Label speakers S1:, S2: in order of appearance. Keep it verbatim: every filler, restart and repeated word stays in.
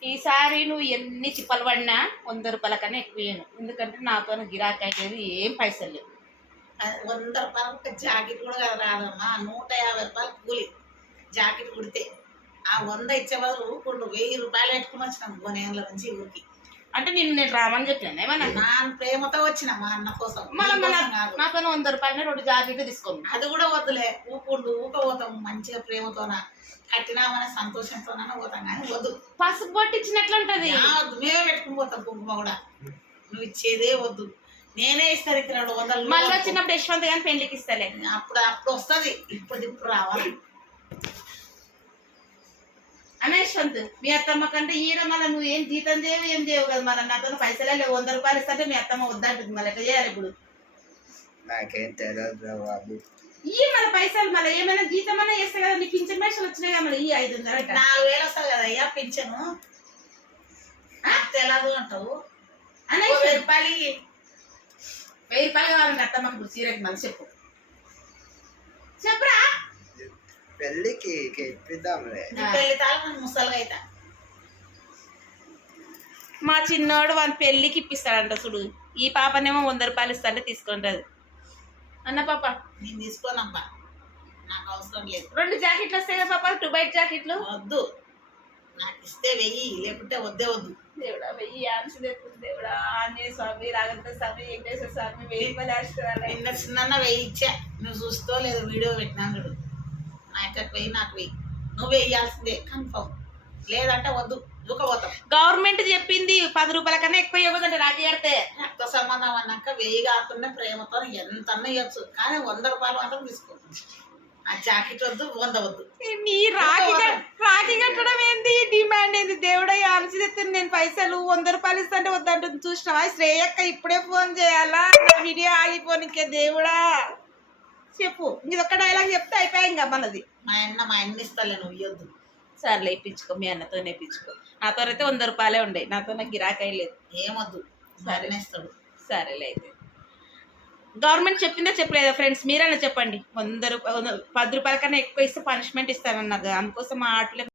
S1: ఈసారి నువ్వు ఎన్ని చిప్పలు పడినా వంద రూపాయల కన్నా ఎక్కువ ఇయ్యను, ఎందుకంటే నాతో గిరాకీ అయ్యేది ఏం పైసలు లేవు.
S2: వంద రూపాయలకు జాకెట్ కూడా కదా రాదమ్మా, నూట యాభై రూపాయలు కూలి జాకెట్ కుడితే. ఆ వంద ఇచ్చే బదులు ఊరుకుండు వెయ్యి రూపాయలు పెట్టుకుని వచ్చినాం గోనేళ్ళ నుంచి ఊరికి.
S1: అంటే నేను నేను రామని చెప్పాను ఏమన్నా,
S2: నా ప్రేమతో వచ్చిన మా అన్న కోసం.
S1: మనం నాతో వంద రూపాయలనే రెండు జాకెట్లు తీసుకోండి.
S2: అది కూడా వద్దులే, ఊపుండు ఊక పోతాం మంచిగా ప్రేమతోన కట్టినామనే సంతోషంతోనే పోతాం కానీ వద్దు.
S1: పసుపు పట్టించినట్లు ఉంటది,
S2: వద్దు మేమే పెట్టుకుని పోతాం కుంకుమ కూడా. నువ్వు ఇచ్చేదే వద్దు, నేనే ఇస్తాను ఇక్కడ రెండు వందలు.
S1: మళ్ళీ వచ్చినప్పుడు యశ్వంత్ కానీ పెళ్లికి ఇస్తలే,
S2: అప్పుడు అప్పుడు వస్తుంది, ఇప్పుడు ఇప్పుడు రావాలి.
S1: అనే యశ్వంత్ మీ అత్తమ్మ కంటే ఈయన మళ్ళీ నువ్వు ఏం జీతం చేయవు ఏం చేయవు కదా, మన నాతో పైసలే లేవు, వంద రూపాయలు ఇస్తే మీ అత్తమ్మ వద్దంటుంది, మళ్ళీ ఎట్లా చేయాలి ఇప్పుడు?
S3: నాకేం తెలియదు బాబు.
S1: ఈ మన పైసలు మళ్ళీ ఏమైనా జీతం అన్నా చేస్తే కదా, నీకు పింఛన్ పైసలు వచ్చినాయి కదా, మళ్ళీ ఈ ఐదు వందలు
S2: నాలుగు వేలు వస్తుంది కదా అయ్యా పింఛను. తెలదు అంటావు
S1: అనే
S2: వెయ్యి రూపాయలు
S1: వెయ్యి రూపాయలు కావాలంటే అత్తమ్మ ఇప్పుడు సీరియస్ మళ్ళీ చెప్పు చెప్పురా.
S3: పెళ్ళికి ఇప్పిద్దాంలే,
S2: పెళ్లి తాళ ముసలిగా అవుతా.
S1: మా చిన్నోడు వాళ్ళ పెళ్ళికి ఇప్పిస్తాడంట చూడు, ఈ పాపనేమో వంద రూపాయలు ఇస్తాంటే తీసుకుంటది. అన్న పాప
S2: నేను తీసుకోనమ్మా, నాకు అవసరం లేదు.
S1: రెండు జాకెట్లు వస్తాయి కదా పాప, టూ బైట్ జాకెట్లు.
S2: వద్దు, నాకు ఇస్తే వెయ్యి, లేకుంటే వద్దే వద్దు.
S1: దేవుడా వెయ్యి ఆన్సి దేవుడా, ఆంజనేయ స్వామి, రాఘవేంద్ర స్వామి, వెంకటేశ్వర స్వామి, వెయ్యి రూపాయలు ఆశిస్తున్నాను.
S2: నిన్న చిన్న వెయ్యి ఇచ్చా, నువ్వు చూస్తో లేదు వీడియో పెట్టినాడు. నాకు వెయ్యి నాకు వెయ్యి, నువ్వు వెయ్యాల్సిందే కన్ఫర్మ్, లేదంటే వద్దు దుఃఖపోతాం.
S1: గవర్నమెంట్ చెప్పింది పది రూపాయల కన్నా ఎక్కువ ఇవ్వదంటే రాజీ కడితే.
S2: రక్త సంబంధం అన్నాక వెయ్యి కాకుండా ప్రేమతో ఎంత ఇవ్వచ్చు, కానీ వంద రూపాయలు మాత్రం తీసుకోవచ్చు. ఆ జాకెట్ వద్దు, వంద వద్దు.
S1: నీ రాఖీ రాఖీ కట్టడం ఏంది, డిమాండ్ ఏంది? దేవుడా ఆన్సి తెస్తుంది, నేను పైసలు వంద రూపాయలు ఇస్తాంటే వద్దంటుంది. చూసినావా శ్రేయక్క ఇప్పుడే ఫోన్ చేయాలా, నా వీడియో ఆగిపోనికే. దేవుడా చెప్పు, ఇది ఒక్క డైలాగ్ చెప్తే అయిపోయాయి ఇంకా మనది.
S2: మా అన్న మా అన్న ఇస్తాలే, నువ్వు ఇవ్వద్దు.
S1: సర్లే ఇప్పించుకో, మీ అన్నతో ఇప్పించుకో. నాతో అయితే వంద రూపాయలే ఉండే, నాతో నాకు గిరాకీ లేదు.
S2: ఏమొద్దు, సరే ఇస్తాడు.
S1: సరేలే అయితే గవర్నమెంట్ చెప్పిందా చెప్పలేదా ఫ్రెండ్స్, మీరైనా చెప్పండి. వంద రూపాయలు పది రూపాయల కన్నా ఎక్కువ ఇస్తే పనిష్మెంట్ ఇస్తానన్నారు, అందుకోసం మా ఆటలే